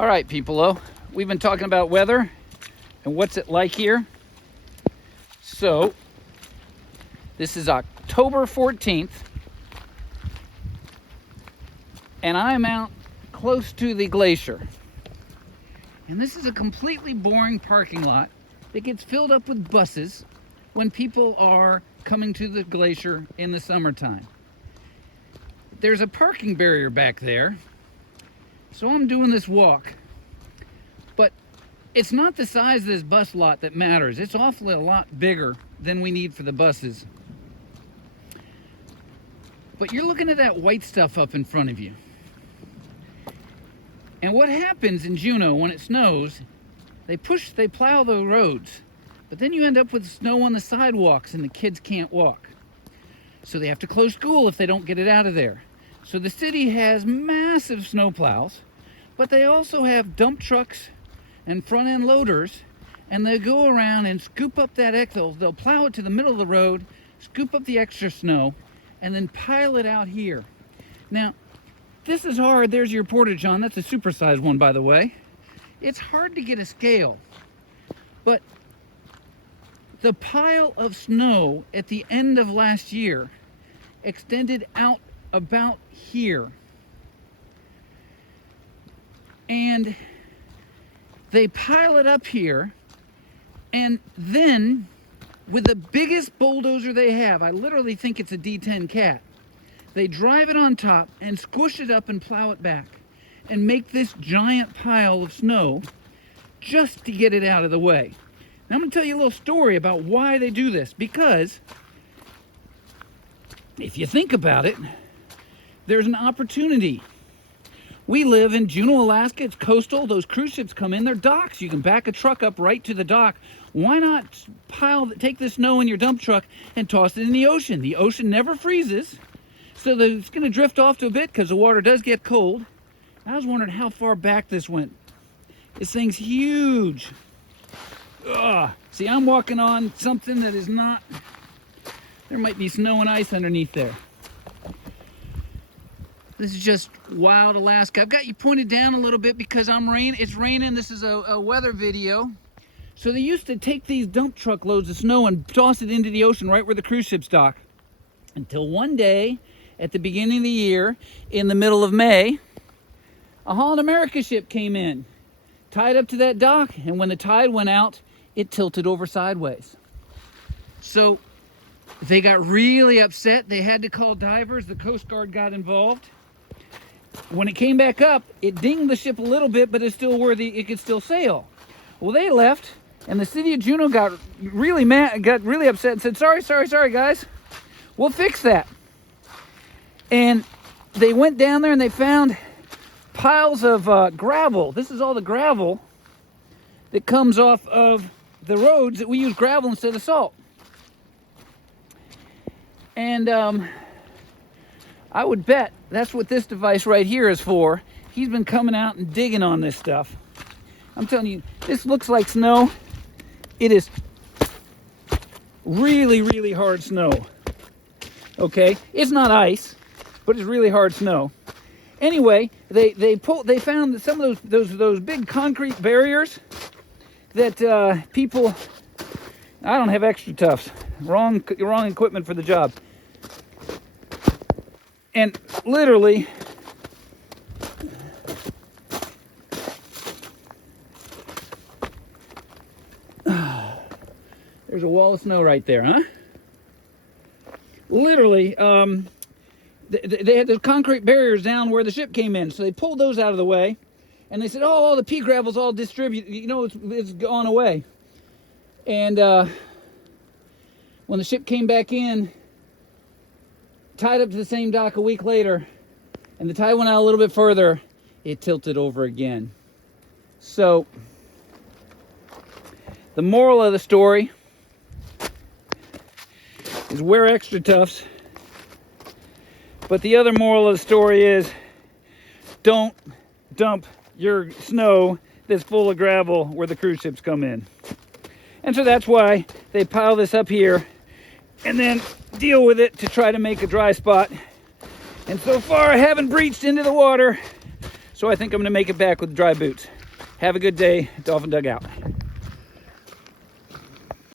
All right, people, we've been talking about weather and what's it like here. So this is October 14th, and I'm out close to the glacier. And this is a completely boring parking lot that gets filled up with buses when people are coming to the glacier in the summertime. There's a parking barrier back there, so I'm doing this walk. But it's not the size of this bus lot that matters. It's awfully a lot bigger than we need for the buses. But you're looking at that white stuff up in front of you. And what happens in Juneau when it snows, they plow the roads, but then you end up with snow on the sidewalks and the kids can't walk. So they have to close school if they don't get it out of there. So the city has massive snow plows, but they also have dump trucks and front end loaders, and they go around and scoop up that they'll plow it to the middle of the road, scoop up the extra snow, and then pile it out here. Now, this is hard. There's your porta-john. That's a supersized one, by the way. It's hard to get a scale, but the pile of snow at the end of last year extended out about here. And they pile it up here, and then with the biggest bulldozer they have, I literally think it's a D10 Cat, they drive it on top and squish it up and plow it back and make this giant pile of snow just to get it out of the way. Now I'm going to tell you a little story about why they do this, because if you think about it, there's an opportunity. We live in Juneau, Alaska. It's coastal. Those cruise ships come in. They're docks. You can back a truck up right to the dock. Why not take the snow in your dump truck and toss it in the ocean? The ocean never freezes, so it's going to drift off to a bit because the water does get cold. I was wondering how far back this went. This thing's huge. Ugh. See, I'm walking on something that is not... There might be snow and ice underneath there. This is just wild Alaska. I've got you pointed down a little bit because it's raining. This is a weather video. So they used to take these dump truck loads of snow and toss it into the ocean right where the cruise ships dock. Until one day, at the beginning of the year, in the middle of May, a Holland America ship came in, tied up to that dock, and when the tide went out, it tilted over sideways. So they got really upset. They had to call divers. The Coast Guard got involved. When it came back up, it dinged the ship a little bit, but it's still worthy. It could still sail. Well, they left, and the city of Juneau got really mad, got really upset, and said, "Sorry, guys. We'll fix that." And they went down there and they found piles of gravel. This is all the gravel that comes off of the roads that we use gravel instead of salt. And I would bet that's what this device right here is for. He's been coming out and digging on this stuff. I'm telling you, this looks like snow. It is really, really hard snow. Okay, it's not ice, but it's really hard snow. Anyway, they found that some of those big concrete barriers that people... I don't have extra toughs. Wrong equipment for the job. And literally, there's a wall of snow right there, huh? Literally, they had the concrete barriers down where the ship came in, so they pulled those out of the way, and they said, "Oh, all the pea gravel's all distributed. You know, it's gone away." And when the ship came back in, tied up to the same dock a week later, and the tide went out a little bit further, it tilted over again. So the moral of the story is wear extra toughs. But the other moral of the story is don't dump your snow that's full of gravel where the cruise ships come in. And so that's why they pile this up here and then deal with it to try to make a dry spot. And so far I haven't breached into the water, So I think I'm gonna make it back with dry boots. Have a good day. Dolphin Dugout.